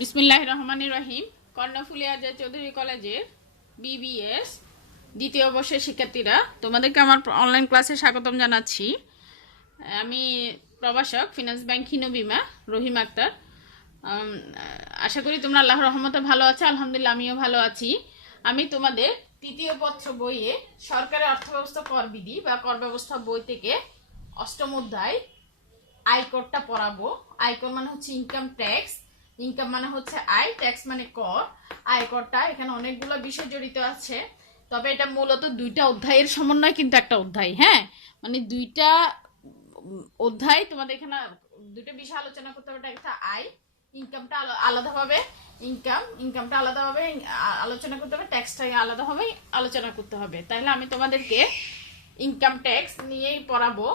বিসমিল্লাহির রহমানির রহিম। কর্ণফুলী আজাদ চৌধুরী কলেজের বিবিএস দ্বিতীয় বর্ষের শিক্ষার্থীরা, তোমাদেরকে আমার অনলাইন ক্লাসে স্বাগতম জানাচ্ছি। আমি প্রভাষক ফিনান্স ব্যাংক হিনবিমা রহিম আক্তার। আশা করি তোমরা আল্লাহর রহমতে ভালো আছো। আলহামদুলিল্লাহ, আমিও ভালো আছি। আমি তোমাদের তৃতীয় পত্র বইয়ে সরকারের অর্থব্যবস্থা করবিধি বা কর ব্যবস্থা বই থেকে অষ্টম অধ্যায় আয়করটা পড়াবো। আয়কর মানে হচ্ছে ইনকাম ট্যাক্স, ইনকাম মানে হচ্ছে আয়, ট্যাক্স মানে কর। আয়করটা এখানে অনেকগুলো বিষয় জড়িত আছে, তবে এটা মূলত দুইটা অধ্যায়ের সমন্বয় কিন্তু একটা অধ্যায়। হ্যাঁ, মানে দুইটা অধ্যায় তোমাদের এখানে দুটো বিষয় আলোচনা করতে হবে। একটা আয়, ইনকামটা আলাদাভাবে ইনকামটা আলাদাভাবে আলোচনা করতে হবে, ট্যাক্সটা আলাদাভাবে আলোচনা করতে হবে। তাহলে আমি তোমাদেরকে ইনকাম ট্যাক্স নিয়েই পড়াবো,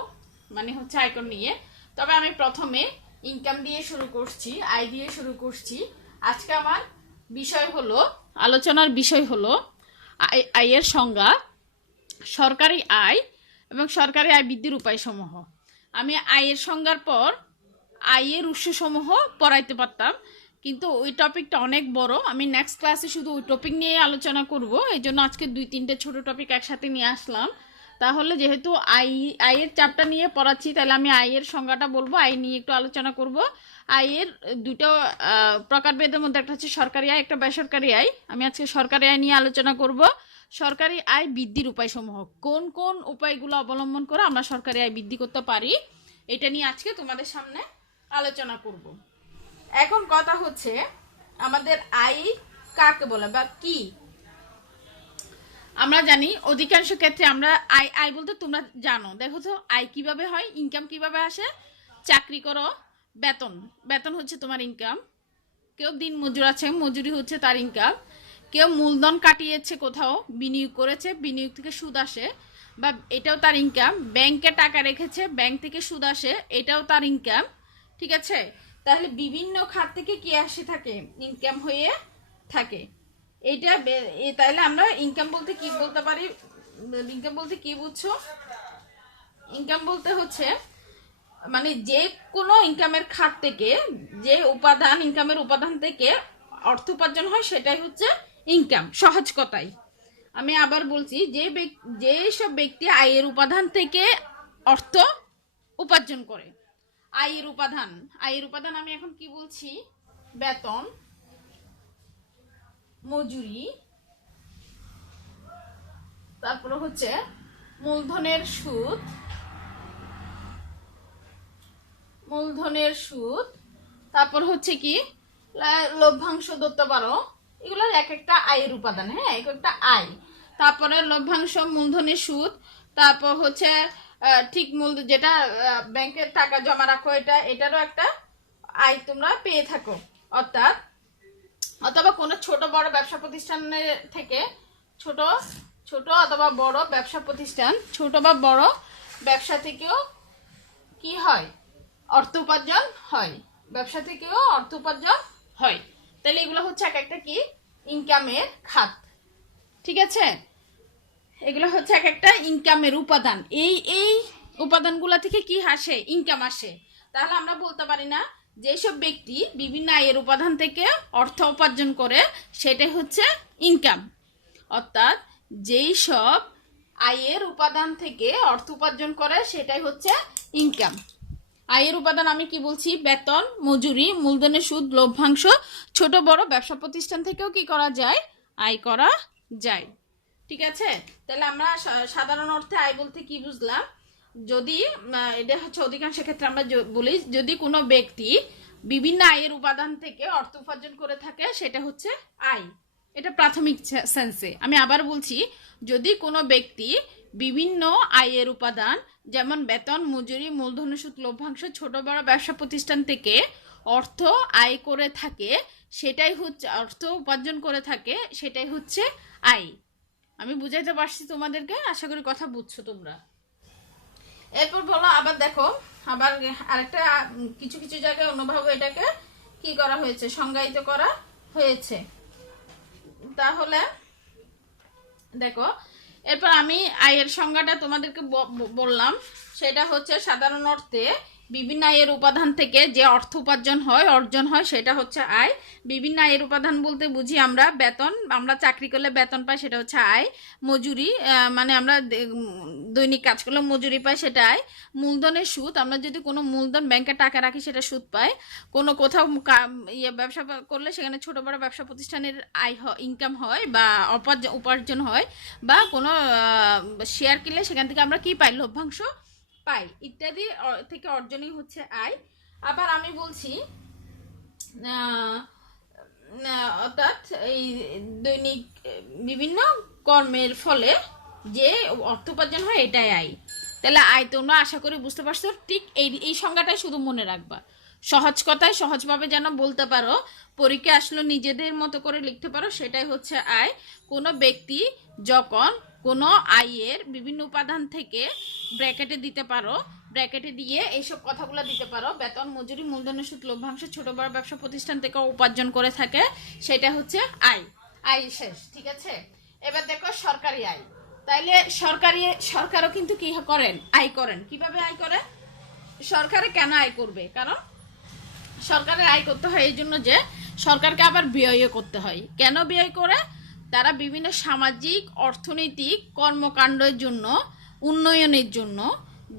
মানে হচ্ছে আয়কর নিয়ে। তবে আমি প্রথমে ইনকাম দিয়ে শুরু করছি, আয় দিয়ে শুরু করছি। আজকে আমার বিষয় হলো, আলোচনার বিষয় হলো আয়ের সংজ্ঞা, সরকারি আয় এবং সরকারি আয় বৃদ্ধির উপায়সমূহ। আমি আয়ের সংজ্ঞার পর আয়ের উৎসসমূহ পড়াইতে পারতাম, কিন্তু ওই টপিকটা অনেক বড়। আমি নেক্সট ক্লাসে শুধু ওই টপিক নিয়ে আলোচনা করব, এই জন্য আজকে 2-3টে ছোট টপিক একসাথে নিয়ে আসলাম। তাহলে যেহেতু আয়ের চাপটা নিয়ে পড়াচ্ছি, তাহলে আমি আয়ের সংজ্ঞাটা বলবো, আয় নিয়ে একটু আলোচনা করব। আয়ের দুটো প্রকারভেদের মধ্যে একটা হচ্ছে সরকারি আয়, একটা বেসরকারি আয়। আমি আজকে সরকারি আয় নিয়ে আলোচনা করব। সরকারি আয় বৃদ্ধির উপায়সমূহ, কোন কোন উপায়গুলো অবলম্বন করে আমরা সরকারি আয় বৃদ্ধি করতে পারি, এটা নিয়ে আজকে তোমাদের সামনে আলোচনা করব। এখন কথা হচ্ছে, আমাদের আয় কাকে বলে বা কি? আমরা জানি অধিকাংশ ক্ষেত্রে আমরা আয় বলতে তোমরা জানো, দেখো তো আয় কিভাবে হয়, ইনকাম কিভাবে আসে। চাকরি করো, বেতন হচ্ছে তোমার ইনকাম। কেউ দিন মজুর আছে, মজুরি হচ্ছে তার ইনকাম। কেউ মূলধন কাটিয়েছে, কোথাও বিনিয়োগ করেছে, বিনিয়োগ থেকে সুদ আসে, বা এটাও তার ইনকাম। ব্যাংকে টাকা রেখেছে, ব্যাংক থেকে সুদ আসে, এটাও তার ইনকাম। ঠিক আছে, তাহলে বিভিন্ন খাত থেকে কি আসে থাকে, ইনকাম হয়ে থাকে। এটা তাহলে আমরা ইনকাম বলতে কি বলতে পারি? ইনকাম বলতে কি বুঝছো? ইনকাম বলতে হচ্ছে মানে যে কোনো ইনকামের খাত থেকে যে ইনকামের উপাদান থেকে অর্থ উপার্জন হয়, সেটাই হচ্ছে ইনকাম, সহজ কথাই। আমি আবার বলছি, যে সব ব্যক্তি আয়ের উপাদান থেকে অর্থ উপার্জন করে। আয়ের উপাদান আমি এখন কি বলছি? বেতন, মজুরি, তারপর হচ্ছে মূলধনের সুদ, তারপর হচ্ছে কি লভ্যাংশ ধরতে পারো। এগুলো এক একটা আয়ের উপাদান। হ্যাঁ, এক একটা আয়। তারপরে লভ্যাংশ, মূলধনের সুদ, তারপর হচ্ছে ঠিক মূল যেটা ব্যাংকের টাকা জমা রাখো, এটারও একটা আয় তোমরা পেয়ে থাকো। অথবা কোনো ছোট বড় ব্যবসা প্রতিষ্ঠানের থেকে ছোট অথবা বড় ব্যবসা প্রতিষ্ঠান, ছোট বা বড় ব্যবসা থেকেও কি হয়, অর্থ উপার্জন হয়। ব্যবসা থেকেও অর্থ উপার্জন হয়। তাহলে এগুলো হচ্ছে এক একটা কি ইনকামের খাত। ঠিক আছে, এগুলো হচ্ছে এক একটা ইনকামের উপাদান। এই উপাদানগুলো থেকে কি আসে, ইনকাম আসে। তাহলে আমরা বলতে পারি না যেসব ব্যক্তি বিভিন্ন আয়ের উপাদান থেকে অর্থ উপার্জন করে, সেটাই হচ্ছে ইনকাম। অর্থাৎ যেই সব আয়ের উপাদান থেকে অর্থ উপার্জন করে, সেটাই হচ্ছে ইনকাম। আয়ের উপাদান আমি কি বলছি? বেতন, মজুরি, মূলধনের সুদ, লভ্যাংশ। ছোট বড় ব্যবসা প্রতিষ্ঠান থেকেও কি করা যায়, আয় করা যায়। ঠিক আছে, তাহলে আমরা সাধারণ অর্থে আয় বলতে কি বুঝলাম? যদি এটা হচ্ছে অধিকাংশ ক্ষেত্রে আমরা বলি, যদি কোনো ব্যক্তি বিভিন্ন আয়ের উপাদান থেকে অর্থ উপার্জন করে থাকে, সেটা হচ্ছে আয়। এটা প্রাথমিক সেন্সে। আমি আবার বলছি, যদি কোনো ব্যক্তি বিভিন্ন আয়ের উপাদান, যেমন বেতন, মজুরি, মূলধনের সুদ, লভ্যাংশ, ছোট বড় ব্যবসা প্রতিষ্ঠান থেকে অর্থ আয় করে থাকে, সেটাই হচ্ছে অর্থ উপার্জন করে থাকে, সেটাই হচ্ছে আয়। আমি বুঝাইতে পারছি তোমাদেরকে? আশা করি কথা বুঝছো তোমরা। এরপর বলো, আবার দেখো, আবার আরেকটা কিছু কিছু জায়গায় অন্যভাবে এটাকে কি করা হয়েছে, সংজ্ঞায়িত করা হয়েছে। তাহলে দেখো, এরপর আমি আয়ের সংজ্ঞাটা তোমাদেরকে বললাম, সেটা হচ্ছে সাধারণ অর্থে বিভিন্ন আয়ের উপাদান থেকে যে অর্থ অর্জন হয় সেটা হচ্ছে আয়। বিভিন্ন আয়ের উপাদান বলতে বুঝি আমরা বেতন, আমরা চাকরি করলে বেতন পাই সেটা হচ্ছে আয়। মজুরি, মানে আমরা দৈনিক কাজ করলে মজুরি পাই সেটা আয়। মূলধনের সুদ, আমরা যদি কোনো মূলধন ব্যাংকে টাকা রাখি সেটা সুদ পাই। কোনো কোথাও ব্যবসা করলে সেখানে ছোট বড় ব্যবসা প্রতিষ্ঠানের আয় ইনকাম হয় বা উপার্জন হয়, বা কোনো শেয়ার কিনলে সেখান থেকে আমরা কি পাই, লভ্যাংশ পাই, ইত্যাদি থেকে অর্জনই হচ্ছে আয়। আবার আমি বলছি অর্থাৎ এই দৈনিক বিভিন্ন কর্মের ফলে যে অর্থ উপার্জন হয় এটাই আয়। তাহলে আয় তোমরা আশা করি বুঝতে পারছো। ঠিক এই সংজ্ঞাটাই শুধু মনে রাখবা, সহজ কথায় সহজভাবে যেন বলতে পারো, পরীক্ষা আসলে নিজেদের মতো করে লিখতে পারো, সেটাই হচ্ছে আয়। কোনো ব্যক্তি যখন কোনো আয়ের বিভিন্ন উপাদান থেকে ব্র্যাকেটে দিতে পারো, ব্র্যাকেটে দিয়ে এইসব কথাগুলো দিতে পারো, বেতন, মজুরি, মূলধনের সুদ, লভ্যাংশ ছোট বড় ব্যবসা প্রতিষ্ঠান থেকে উপার্জন করে থাকে, সেটা হচ্ছে আয়। আয় শেষ, ঠিক আছে। এবার দেখো সরকারি আয়। তাইলে সরকারও কিন্তু কি করেন, আয় করেন। কিভাবে আয় করে? সরকারে কেন আয় করবে? কারণ সরকারের আয় করতে হয় এই জন্য যে সরকারকে আবার ব্যয় করতে হয়। কেন ব্যয় করে? তারা বিভিন্ন সামাজিক অর্থনৈতিক কর্মকাণ্ডের জন্য, উন্নয়নের জন্য,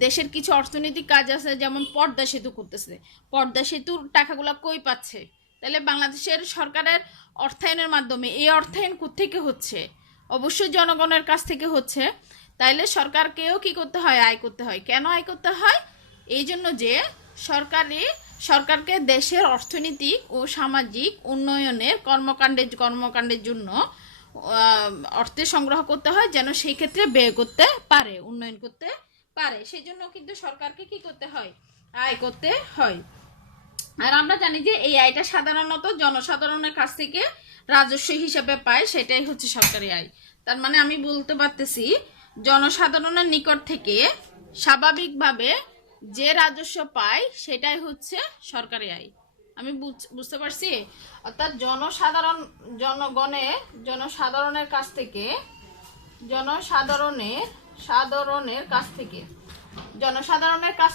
দেশের কিছু অর্থনৈতিক কাজ আছে, যেমন পদ্মা সেতু করতেছে, পদ্মা সেতুর টাকাগুলো কই পাচ্ছে? তাহলে বাংলাদেশের সরকারের অর্থায়নের মাধ্যমে। এই অর্থায়ন কোত্থেকে হচ্ছে? অবশ্যই জনগণের কাছ থেকে হচ্ছে। তাইলে সরকারকেও কি করতে হয়, আয় করতে হয়। কেন আয় করতে হয়? এই জন্য যে সরকারকে দেশের অর্থনৈতিক ও সামাজিক উন্নয়নের কর্মকাণ্ডের জন্য অর্থ সংগ্রহ করতে হয়, যেন সেই ক্ষেত্রে ব্যয় করতে পারে, উন্নয়ন করতে পারে। সেই জন্য কিন্তু সরকারকে কি করতে হয়, আয় করতে হয়। আর আমরা জানি যে এই আয়টা সাধারণত জনসাধারণের কাছ থেকে রাজস্ব হিসেবে পায়, সেটাই হচ্ছে সরকারি আয়। তার মানে আমি বলতে পারতেছি, জনসাধারণের নিকট থেকে স্বাভাবিকভাবে যে রাজস্ব পায় সেটাই হচ্ছে সরকারি আয়। আমি বুঝতে পারছি। অর্থাৎ জনসাধারণের কাছ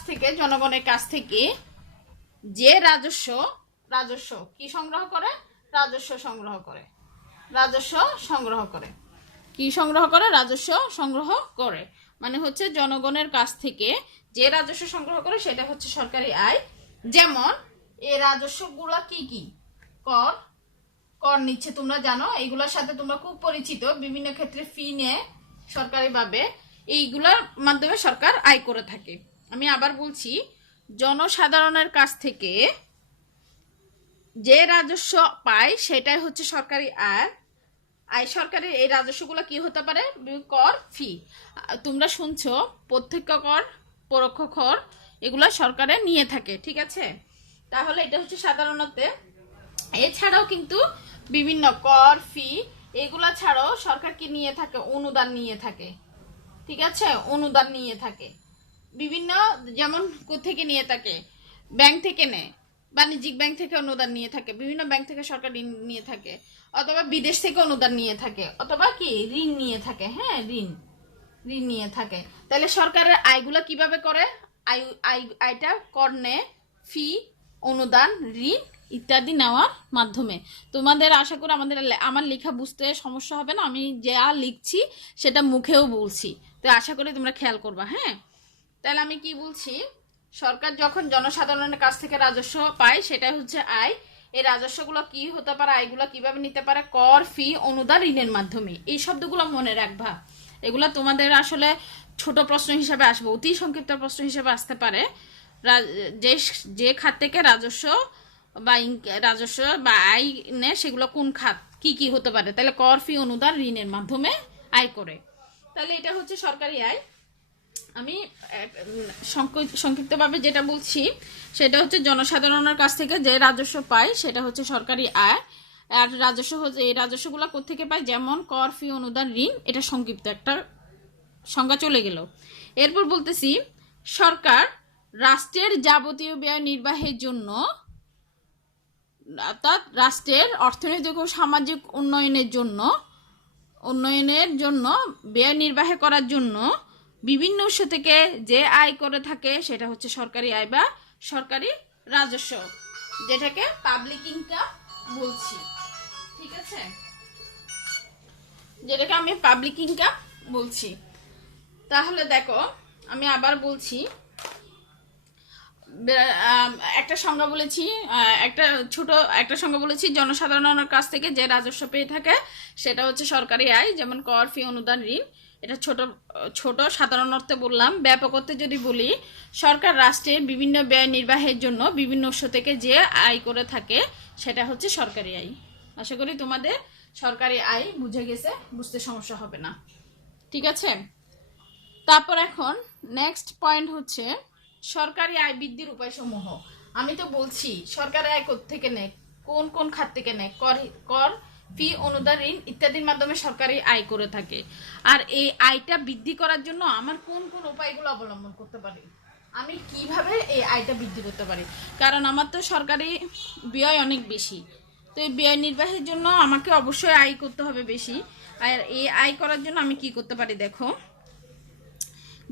থেকে জনগণের কাছ থেকে যে রাজস্ব কি সংগ্রহ করে, রাজস্ব সংগ্রহ করে মানে হচ্ছে জনগণের কাছ থেকে যে রাজস্ব সংগ্রহ করে সেটা হচ্ছে সরকারি আয়। যেমন এই রাজস্বগুলো কি কি? কর নিচ্ছে, তোমরা জানো, এইগুলোর সাথে তোমরা খুব পরিচিত। বিভিন্ন ক্ষেত্রে ফি নেয় সরকারিভাবে, এইগুলোর মাধ্যমে সরকার আয় করে থাকে। আমি আবার বলছি, জনসাধারণের কাছ থেকে যে রাজস্ব পায় সেটাই হচ্ছে সরকারি আয়। সরকারের এই রাজস্বগুলো কি হতে পারে? কর, ফি। তোমরা শুনছো প্রত্যক্ষ কর, পরোক্ষ কর, এগুলো সরকারে নিয়ে থাকে, ঠিক আছে। তাহলে এটা হচ্ছে সাধারণত। এছাড়াও কিন্তু বিভিন্ন কর, ফি, এগুলা ছাড়াও সরকার কি নিয়ে থাকে, অনুদান নিয়ে থাকে, ঠিক আছে। অনুদান নিয়ে থাকে বিভিন্ন, যেমন কোথেকে নিয়ে থাকে, ব্যাংক থেকে নেয়, বাণিজ্যিক ব্যাংক থেকে অনুদান নিয়ে থাকে, বিভিন্ন ব্যাংক থেকে সরকার ঋণ নিয়ে থাকে, অথবা বিদেশ থেকে অনুদান নিয়ে থাকে, অথবা কি ঋণ নিয়ে থাকে। হ্যাঁ, ঋণ নিয়ে থাকে। তাহলে সরকারের আয়গুলো কিভাবে করে? আয়টা কর নেয়, ফি, অনুদান, ঋণ ইত্যাদি নেওয়ার মাধ্যমে। তোমাদের আশা করি আমার লেখা বুঝতে সমস্যা হবে না। আমি যা লিখছি সেটা মুখেও বলছি, তো আশা করি তোমরা খেয়াল করবা। হ্যাঁ, তাহলে আমি কি বলছি, সরকার যখন জনসাধারণের কাছ থেকে রাজস্ব পায় সেটা হচ্ছে আয়। এই রাজস্বগুলো কি হতে পারে, আয়গুলো কিভাবে নিতে পারে? কর, ফি, অনুদান, ঋণের মাধ্যমে। এই শব্দগুলো মনে রাখবা। এগুলো তোমাদের আসলে ছোট প্রশ্ন হিসেবে আসবে, অতি সংক্ষিপ্ত প্রশ্ন হিসেবে আসতে পারে। যে খাত থেকে রাজস্ব বা আয় নেয় সেগুলো কোন খাত, কি কি হতে পারে? তাহলে কর, ফি, অনুদান, ঋণের মাধ্যমে আয় করে। তাহলে এটা হচ্ছে সরকারি আয়। আমি সংক্ষিপ্তভাবে যেটা বলছি সেটা হচ্ছে জনসাধারণের কাছ থেকে যে রাজস্ব পায় সেটা হচ্ছে সরকারি আয়। আর এই রাজস্বগুলো কোত্থেকে পায়? যেমন কর, ফি, অনুদান, ঋণ। এটা সংক্ষিপ্ত একটা সংজ্ঞা চলে গেল। এরপর বলতেছি, সরকার রাষ্ট্রের যাবতীয় ব্যয় নির্বাহের জন্য, অর্থাৎ রাষ্ট্রের অর্থনৈতিক ও সামাজিক উন্নয়নের জন্য ব্যয় নির্বাহ করার জন্য বিভিন্ন উৎস থেকে যে আয় করে থাকে সেটা হচ্ছে সরকারি আয় বা সরকারি রাজস্ব, যেটাকে পাবলিক ইনকাম বলছি। ঠিক আছে, যেটাকে আমি পাবলিক ইনকাম বলছি। তাহলে দেখো আমি আবার বলছি, একটা সংজ্ঞা বলেছি, একটা সংজ্ঞা বলেছি, জনসাধারণের কাছ থেকে যে রাজস্ব পেয়ে থাকে সেটা হচ্ছে সরকারি আয়, যেমন কর, ফি, অনুদান, ঋণ। এটা ছোট ছোট সাধারণ অর্থে বললাম। ব্যাপক অর্থে যদি বলি, সরকার রাষ্ট্রের বিভিন্ন ব্যয় নির্বাহের জন্য বিভিন্ন উৎস থেকে যে আয় করে থাকে সেটা হচ্ছে সরকারি আয়। আশা করি তোমাদের সরকারি আয় বুঝে গেছে, বুঝতে সমস্যা হবে না। ঠিক আছে, তারপর এখন নেক্সট পয়েন্ট হচ্ছে সরকারি আয় বৃদ্ধির উপায়সমূহ। আমি তো বলছি সরকারি আয় থেকে নেয়, কোন কোন খাত থেকে নেয়? কর, ফি, অনুদান, ঋণ ইত্যাদির মাধ্যমে সরকারি আয় করে থাকে। আর এই আয়টা বৃদ্ধি করার জন্য আমার কোন কোন উপায়গুলো অবলম্বন করতে পারি, আমি কিভাবে এই আয়টা বৃদ্ধি করতে পারি? কারণ আমার তো সরকারি ব্যয় অনেক বেশি, তো এই ব্যয় নির্বাহের জন্য আমাকে অবশ্যই আয় করতে হবে বেশি। আর এই আয় করার জন্য আমি কি করতে পারি দেখো,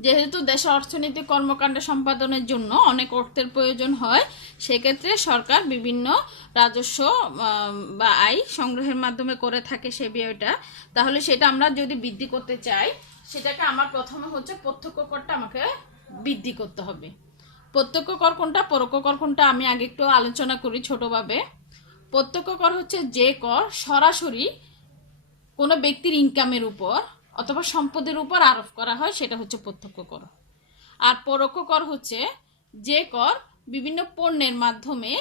যেহেতু দেশের অর্থনৈতিক কর্মকাণ্ড সম্পাদনের জন্য অনেক অর্থের প্রয়োজন হয়, সেক্ষেত্রে সরকার বিভিন্ন রাজস্ব বা আয় সংগ্রহের মাধ্যমে করে থাকে সেই ব্যয়টা। তাহলে সেটা আমরা যদি বৃদ্ধি করতে চাই, সেটাকে আমার প্রথমে হচ্ছে প্রত্যক্ষ করটা আমাকে বৃদ্ধি করতে হবে। প্রত্যক্ষ কর কোনটা, পরোক্ষ কর কোনটা, আমি আগে একটু আলোচনা করি ছোটভাবে। প্রত্যক্ষ কর হচ্ছে যে কর সরাসরি কোনো ব্যক্তির ইনকামের উপর অথবা সম্পদের উপর আরোপ করা হয়, সেটা হচ্ছে প্রত্যক্ষ কর। আর পরোক্ষ কর হচ্ছে যে কর বিভিন্ন পণ্যের মাধ্যমে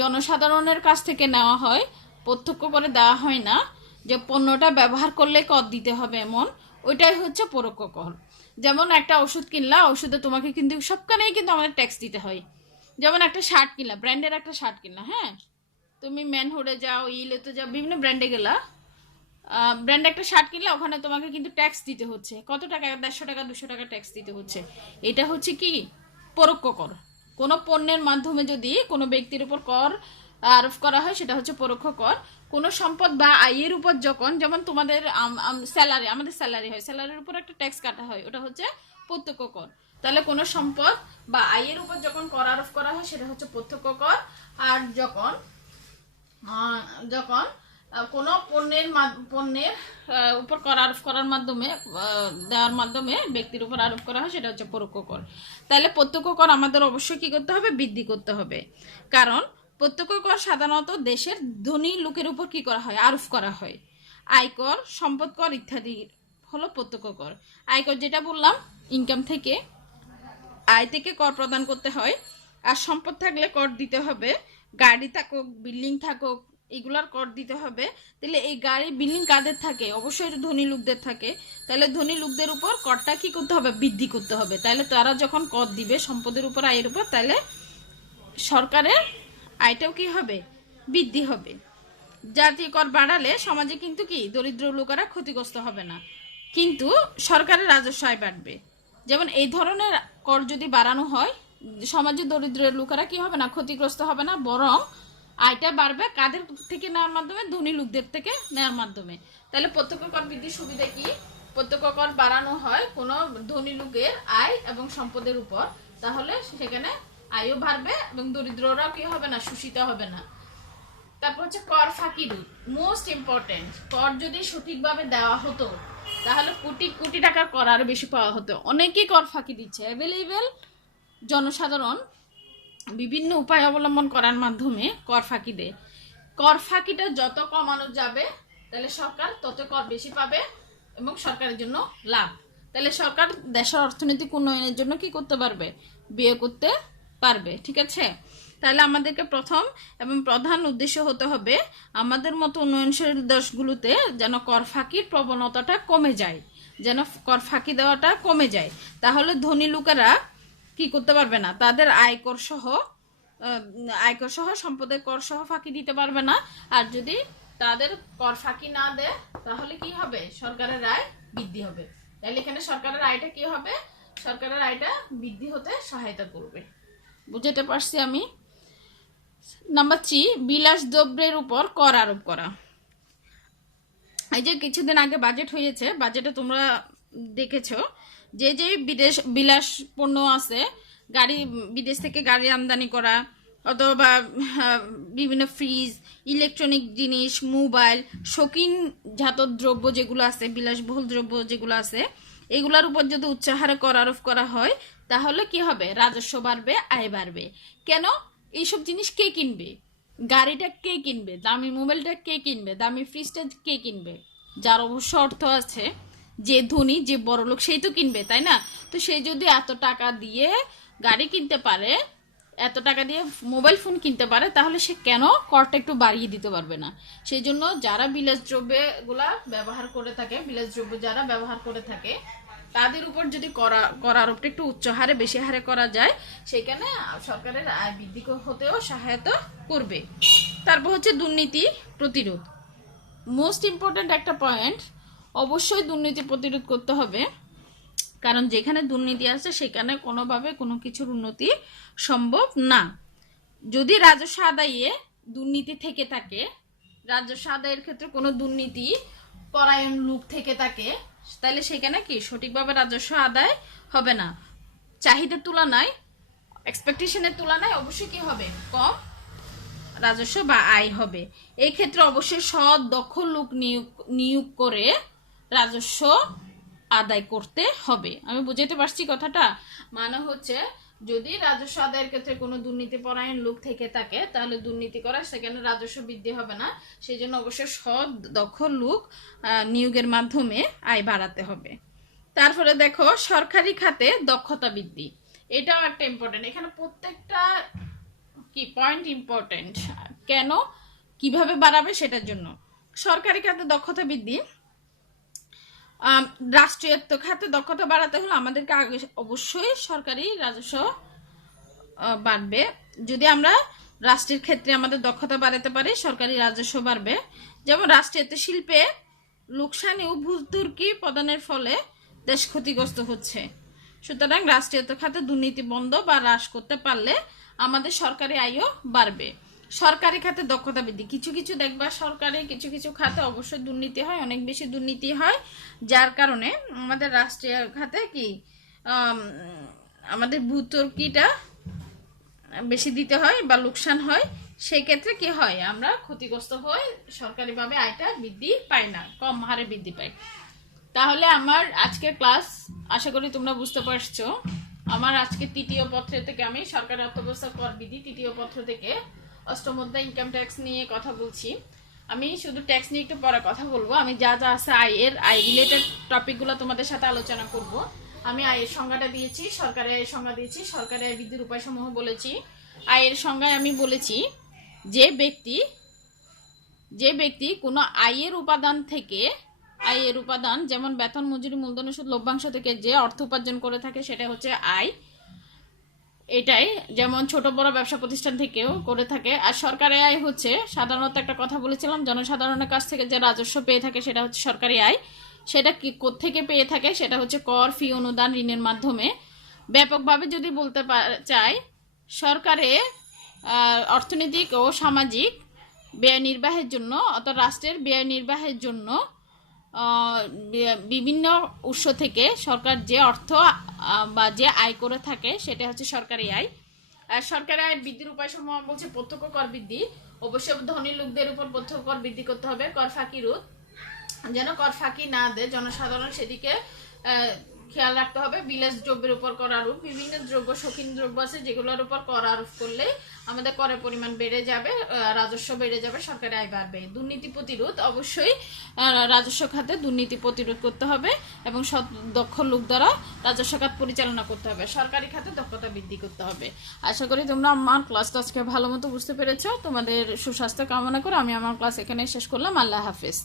জনসাধারণের কাছ থেকে নেওয়া হয়, প্রত্যক্ষ করে দেওয়া হয় না, যে পণ্যটা ব্যবহার করলে কর দিতে হবে এমন, ওইটাই হচ্ছে পরোক্ষ কর। যেমন একটা ওষুধ কিনলা, ওষুধে তোমাকে কিন্তু সবখানেই কিন্তু আমাদের ট্যাক্স দিতে হয়। যেমন একটা শার্ট কিনলা, ব্র্যান্ডের একটা শার্ট কিনলা, হ্যাঁ, তুমি ম্যানহুডে যাও, ইলেতে যাও, বিভিন্ন ব্র্যান্ডে গেলা, ব্র্যান্ড একটা শার্ট কিনলে ওখানে তোমাকে কিন্তু ট্যাক্স দিতে হচ্ছে। কত টাকা? 150 টাকা, 200 টাকা ট্যাক্স দিতে হচ্ছে। এটা হচ্ছে কি? পরোক্ষ কর। কোনো পণ্যের মাধ্যমে যদি কোনো ব্যক্তির উপর কর আরোপ করা হয়, সেটা হচ্ছে পরোক্ষ কর। কোনো সম্পদ বা আয়ের উপর যখন, যেমন তোমাদের স্যালারি, আমাদের স্যালারি হয়, স্যালারির উপর একটা ট্যাক্স কাটা হয়, ওটা হচ্ছে প্রত্যক্ষ কর। তাহলে কোনো সম্পদ বা আয়ের উপর যখন কর আরোপ করা হয়, সেটা হচ্ছে প্রত্যক্ষ কর। আর যখন যখন কোনো পণ্যের উপর কর আরোপ করার মাধ্যমে, দেওয়ার মাধ্যমে ব্যক্তির উপর আরোপ করা হয়, সেটা হচ্ছে পরোক্ষ কর। তাহলে প্রত্যক্ষ কর আমাদের অবশ্যই কি করতে হবে? বৃদ্ধি করতে হবে। কারণ প্রত্যক্ষ কর সাধারণত দেশের ধনী লোকের উপর কি করা হয়? আরোপ করা হয়। আয়কর, সম্পদ কর ইত্যাদি হলো প্রত্যক্ষ কর। আয়কর যেটা বললাম, ইনকাম থেকে, আয় থেকে কর প্রদান করতে হয়। আর সম্পদ থাকলে কর দিতে হবে। গাড়ি থাকুক, বিল্ডিং থাকুক, এগুলার কর দিতে হবে। তাহলে এই গাড়ি, বিল্ডিং কাদের থাকে? অবশ্যই ধনী লোকদের থাকে। তাহলে ধনী লোকদের উপর করটা কি করতে হবে? বৃদ্ধি করতে হবে। তাহলে তারা যখন কর দিবে সম্পদের উপর, আয়ের উপর, তাহলে সরকারের আয়টাও কি হবে? বৃদ্ধি হবে। জাতীয় কর বাড়ালে সমাজে কিন্তু কি দরিদ্র লোকেরা ক্ষতিগ্রস্ত হবে না, কিন্তু সরকারের রাজস্ব আয় বাড়বে। যেমন এই ধরনের কর যদি বাড়ানো হয়, সমাজে দরিদ্রের লোকেরা কি হবে না? ক্ষতিগ্রস্ত হবে না, বরং আয়টা বাড়বে। কাদের থেকে নেওয়ার মাধ্যমে? ধনী লোকদের থেকে নেওয়ার মাধ্যমে। তাহলে প্রত্যক্ষ কর বৃদ্ধির সুবিধা কি? প্রত্যক্ষ কর বাড়ানো হয় কোনো ধনী লোকের আয় এবং সম্পদের উপর, তাহলে সেখানে আয়ও বাড়বে এবং দরিদ্ররাও কি হবে না? শোষিত হবে না। তারপর হচ্ছে কর ফাঁকি রোধ, মোস্ট ইম্পর্টেন্ট। কর যদি সঠিকভাবে দেওয়া হতো, তাহলে কোটি কোটি টাকার কর আরো বেশি পাওয়া হতো। অনেকেই কর ফাঁকি দিচ্ছে, অ্যাভেলেবেল জনসাধারণ বিভিন্ন উপায় অবলম্বন করার মাধ্যমে কর ফাঁকি দেয়। কর ফাঁকিটা যত কমানো যাবে, তাহলে সরকার তত কর বেশি পাবে এবং সরকারের জন্য লাভ। তাহলে সরকার দেশের অর্থনৈতিক উন্নয়নের জন্য কি করতে পারবে? ব্যয় করতে পারবে। ঠিক আছে, তাহলে আমাদেরকে প্রথম এবং প্রধান উদ্দেশ্য হতে হবে আমাদের মতো উন্নয়নশীল দেশগুলোতে যেন কর ফাঁকির প্রবণতাটা কমে যায়, যেন কর ফাঁকি দেওয়াটা কমে যায়। তাহলে ধনী লোকেরা কি করতে পারবে না? তাদের আয়কর সহ সম্পদের কর সহ ফাঁকি দিতে পারবে না। আর যদি তাদের কর ফাঁকি না দেয়, তাহলে কি হবে? সরকারের আয় বৃদ্ধি হবে। তাহলে এখানে সরকারের আয়টা কি হবে? সরকারের আয়টা বৃদ্ধি হতে সহায়তা করবে। বুঝতে পারছি আমি। নাম্বার 3, বিলাস দ্রব্যের উপর কর আরোপ করা। এই যে কিছুদিন আগে বাজেট হয়েছে, বাজেটে তোমরা দেখেছো যে যে বিলাস পণ্য আছে, গাড়ি, বিদেশ থেকে গাড়ি আমদানি করা, অথবা বিভিন্ন ফ্রিজ, ইলেকট্রনিক জিনিস, মোবাইল, শৌখিনজাত দ্রব্য যেগুলো আছে, বিলাসবহুল দ্রব্য যেগুলো আছে, এগুলোর উপর যদি উচ্চ হারে কর আরোপ করা হয় তাহলে কি হবে? রাজস্ব বাড়বে, আয় বাড়বে। কেন? এইসব জিনিস কে কিনবে? গাড়িটা কে কিনবে? দামি মোবাইলটা কে কিনবে? দামি ফ্রিজটা কে কিনবে? যার অবশ্য অর্থ আছে, যে ধনী, যে বড় লোক, সেই তো কিনবে, তাই না? তো সে যদি এত টাকা দিয়ে গাড়ি কিনতে পারে, এত টাকা দিয়ে মোবাইল ফোন কিনতে পারে, তাহলে সে কেন করটা একটু বাড়িয়ে দিতে পারবে না? সেই জন্য যারা বিলাসদ্রব্যগুলা ব্যবহার করে থাকে, বিলাসদ্রব্য যারা ব্যবহার করে থাকে, তাদের উপর যদি কর আরোপটা একটু উচ্চ হারে, বেশি হারে করা যায়, সেখানে সরকারের আয় বৃদ্ধি হতেও সহায়তা করবে। তারপর হচ্ছে দুর্নীতি প্রতিরোধ। মোস্ট ইম্পর্ট্যান্ট একটা পয়েন্ট, অবশ্যই দুর্নীতি প্রতিরোধ করতে হবে, কারণ যেখানে দুর্নীতি আছে সেখানে কোনোভাবে কোনো কিছুর উন্নতি সম্ভব না। যদি রাজস্ব আদায়ে দুর্নীতি থেকে থাকে, রাজস্ব আদায়ের ক্ষেত্রে কোনো দুর্নীতি পরায়ণ লোক থেকে থাকে, তাহলে সেখানে কি সঠিকভাবে রাজস্ব আদায় হবে না। চাহিদার তুলনায়, এক্সপেকটেশনের তুলনায় অবশ্যই কি হবে? কম রাজস্ব বা আয় হবে। এই ক্ষেত্রে অবশ্যই সৎ দক্ষ লোক নিয়োগ করে রাজস্ব আদায় করতে হবে। আমি বুঝাতে পারছি কথাটা? মানে হচ্ছে, যদি রাজস্ব আদায়ের ক্ষেত্রে কোনো দুর্নীতি পরায়ণ লোক থেকে থাকে, তাহলে দুর্নীতি করা, সেখানে রাজস্ব বৃদ্ধি হবে না। সেই জন্য অবশ্যই সৎ দক্ষ লোক নিয়োগের মাধ্যমে আয় বাড়াতে হবে। তারপরে দেখো, সরকারি খাতে দক্ষতা বৃদ্ধি, এটাও একটা ইম্পর্টেন্ট। এখানে প্রত্যেকটা কি পয়েন্ট ইম্পর্টেন্ট। কেন, কিভাবে বাড়াবে সেটার জন্য। সরকারি খাতে দক্ষতা বৃদ্ধি, রাষ্ট্রায়ত্ত খাতে দক্ষতা বাড়াতে হলে আমাদেরকে আগে অবশ্যই সরকারি রাজস্ব বাড়বে। যদি আমরা রাষ্ট্রের ক্ষেত্রে আমাদের দক্ষতা বাড়াতে পারি, সরকারি রাজস্ব বাড়বে। যেমন রাষ্ট্রায়ত্ত শিল্পে লোকসানি ও ভর্তুকি প্রদানের ফলে দেশ ক্ষতিগ্রস্ত হচ্ছে। সুতরাং রাষ্ট্রায়ত্ত খাতে দুর্নীতি বন্ধ বা হ্রাস করতে পারলে আমাদের সরকারি আয়ও বাড়বে। সরকারি খাতে দক্ষতা বৃদ্ধি, কিছু কিছু দেখবা সরকারি কিছু কিছু খাতে অবশ্যই দুর্নীতি হয়, অনেক বেশি দুর্নীতি হয়, যার কারণে আমাদের রাষ্ট্রীয় খাতে কি আমাদের ভর্তুকিটা বেশি দিতে হয় বা লোকসান হয়। সেই ক্ষেত্রে কি হয়? আমরা ক্ষতিগ্রস্ত হই, সরকারিভাবে আয়টা বৃদ্ধি পাই না, কম হারে বৃদ্ধি পাই। তাহলে আমার আজকের ক্লাস আশা করি তোমরা বুঝতে পারছো। আমার আজকে তৃতীয় পত্র থেকে, আমি সরকারি অর্থব্যবস্থা কর বিধি তৃতীয় পত্র থেকে অষ্টম অধ্যায় ইনকাম ট্যাক্স নিয়ে কথা বলছি। আমি শুধু ট্যাক্স নিয়ে একটু পরে কথা বলবো। আমি যা যা আছে আয় রিলেটেড টপিকগুলো তোমাদের সাথে আলোচনা করব। আমি আয়ের সংজ্ঞাটা দিয়েছি, সরকারের আয়ের সংজ্ঞা দিয়েছি, সরকারের আয় বৃদ্ধির উপায়সমূহ বলেছি। আয়ের সংজ্ঞায় আমি বলেছি, যে ব্যক্তি কোনো আয়ের উপাদান থেকে, আয়ের উপাদান যেমন বেতন, মজুরি, মূলধন, সুদ, লভ্যাংশ থেকে যে অর্থ উপার্জন করে থাকে সেটা হচ্ছে আয়। এটাই যেমন ছোট বড় ব্যবসা প্রতিষ্ঠান থেকেও করে থাকে। আর সরকারি আয় হচ্ছে সাধারণত একটা কথা বলেছিলাম, জনসাধারণের কাছ থেকে যে রাজস্ব পেয়ে থাকে সেটা হচ্ছে সরকারি আয়। সেটা কি কোত্থেকে পেয়ে থাকে? সেটা হচ্ছে কর, ফি, অনুদান, ঋণের মাধ্যমে। ব্যাপকভাবে যদি বলতে চাই, সরকারের অর্থনৈতিক ও সামাজিক ব্যয় নির্বাহের জন্য, অর্থাৎ রাষ্ট্রের ব্যয় নির্বাহের জন্য বিভিন্ন উৎস থেকে সরকার যে অর্থ বা যে আয় করে থাকে সেটা হচ্ছে সরকারি আয়। আর সরকারি আয় বৃদ্ধির উপায় সমূহ বলছে প্রত্যক্ষ কর বৃদ্ধি। অবশ্যই ধনী লোকদের উপর প্রত্যক্ষ কর বৃদ্ধি করতে হবে। কর ফাঁকি রোধ, যেন কর ফাঁকি না দেয় জনসাধারণ, সেদিকে খেয়াল রাখতে হবে। বিলাস দ্রব্যের উপর কর আরোপ, বিভিন্ন দ্রব্য, শৌখিন দ্রব্য আছে যেগুলোর উপর কর আরোপ করলে আমাদের করের পরিমাণ বেড়ে যাবে, রাজস্ব বেড়ে যাবে, সরকারি আয় বাড়বে। দুর্নীতি প্রতিরোধ, অবশ্যই রাজস্ব খাতে দুর্নীতি প্রতিরোধ করতে হবে এবং দক্ষ লোক দ্বারা রাজস্ব খাত পরিচালনা করতে হবে। সরকারি খাতে দক্ষতা বৃদ্ধি করতে হবে। আশা করি তোমরা আমার ক্লাসটা আজকে ভালো মতো বুঝতে পেরেছো। তোমাদের সুস্বাস্থ্য কামনা করে আমি আমার ক্লাস এখানে শেষ করলাম। আল্লাহ হাফেজ।